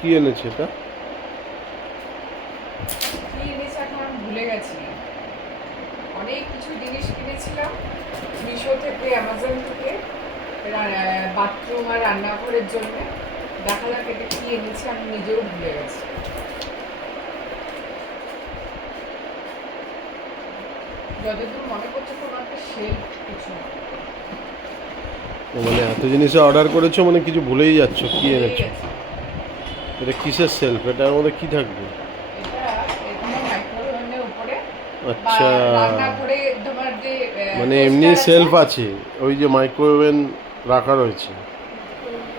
কি এনেছে এটা? কি এনেছে এখন আমি ভুলে গেছি। অনেক কিছু জিনিস কিনেছিলাম মিশো থেকে, অ্যামাজন থেকে, বাথরুম আর রান্নাঘরের জন্য। দেখা যাক এটা কি এনেছে, আমি নিজেও ভুলে গেছি। যতদূর মনে করছে কোনো একটা শেলফ কিছু মানে এত জিনিস অর্ডার করেছো, মানে কিছু ভুলেই যাচ্ছ। কি ভুলেই এনেছো? গেছে। এটা কিসের সেলফ? এটার মধ্যে কি থাকবে? এটা এখানে মাইক্রোওভেনের উপরে বা আচ্ছা, রান্নাঘরে তোমার যে মানে এমনি টোস্টার আছে, সেলফ আছে, ওই যে মাইক্রোওভেন রাখা রয়েছে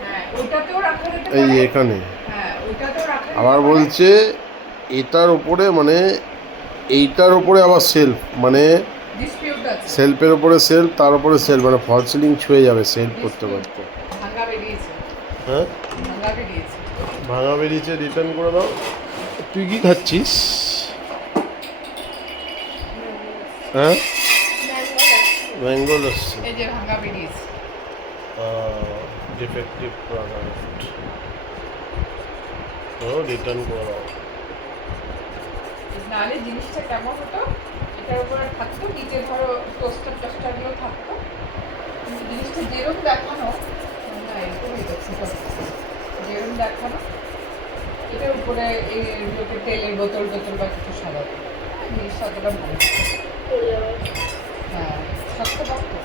হ্যাঁ ওইটাতেও রাখা যেতে এই পারে। এখানে। হ্যাঁ ওইটাতেও রাখা আবার যেতে পারে। বলছে এটার উপরে, মানে এইটার উপরে আবার সেলফ, মানে ডিসপিউট আছে। সেলফের উপরে সেলফ, তার উপরে সেলফ, মানে ফল সিলিং ছুঁয়ে যাবে সেলফ করতে ডিসপিউট করতে। ভাঙা বেরিয়েছে। হ্যাঁ, ভাঙা বেরিয়েছে। ভাঙা বেরিয়েছে, রিটার্ন করে দাও। তুই কি খাচ্ছিস? হ্যাঁ, ম্যাঙ্গো লস্যি। এই যে ভাঙা বেরিয়েছে। ডিফেক্টিভ প্রোডাক্ট, তো রিটার্ন করে দাও। নাহলে জিনিসটা কেমন হতো, এটার উপরে থাকতো, নিচে ধরো টোস্টার টোস্টারগুলো থাকতো, কিন্তু জিনিসটা যেরকম দেখানো, না এরকমই তো ছোটো, যেরকম দেখানো এটার উপরে এইগুলোকে তেলের বোতল টোতল বা কিছু সাজাতো। জিনিসটা অতটা ভালো। হ্যাঁ স্বাস্থ্যবান তো।